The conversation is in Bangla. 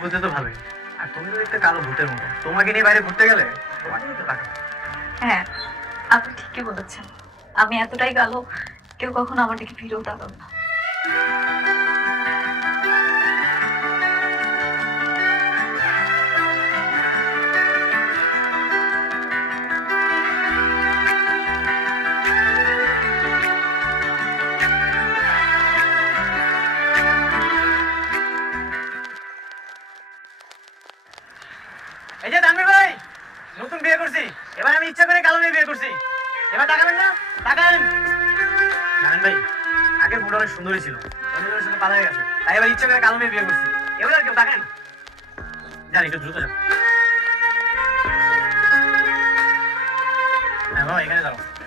বুঝতে তো ভালোই। আর তুমি তো দেখতে কালো ভূতের মতো, তোমাকে নিয়ে বাইরে ঘুরতে গেলে তোমাকে তো টাকা। হ্যাঁ, আপনি ঠিকই বলেছেন। আমি এতটাই কালো, কেউ কখনো আমার দিকে ফিরেও তাকাবে না। এই যে তানভীর ভাই, নতুন বিয়ে করছি, এবার আমি ইচ্ছা করে কালো মেয়ে বিয়ে করছি। এবার তাকাবেন না? তাকান। জানেন ভাই, আগের বউটা অনেক সুন্দরী ছিল, অন্যজনের সাথে পালিয়ে গেছে, তাই এবার ইচ্ছা করে কালো মেয়ে বিয়ে করছি। এবার আর কেউ তাকান। যান একটু দ্রুত যান। হ্যাঁ বাবা, এখানে দাঁড়াও।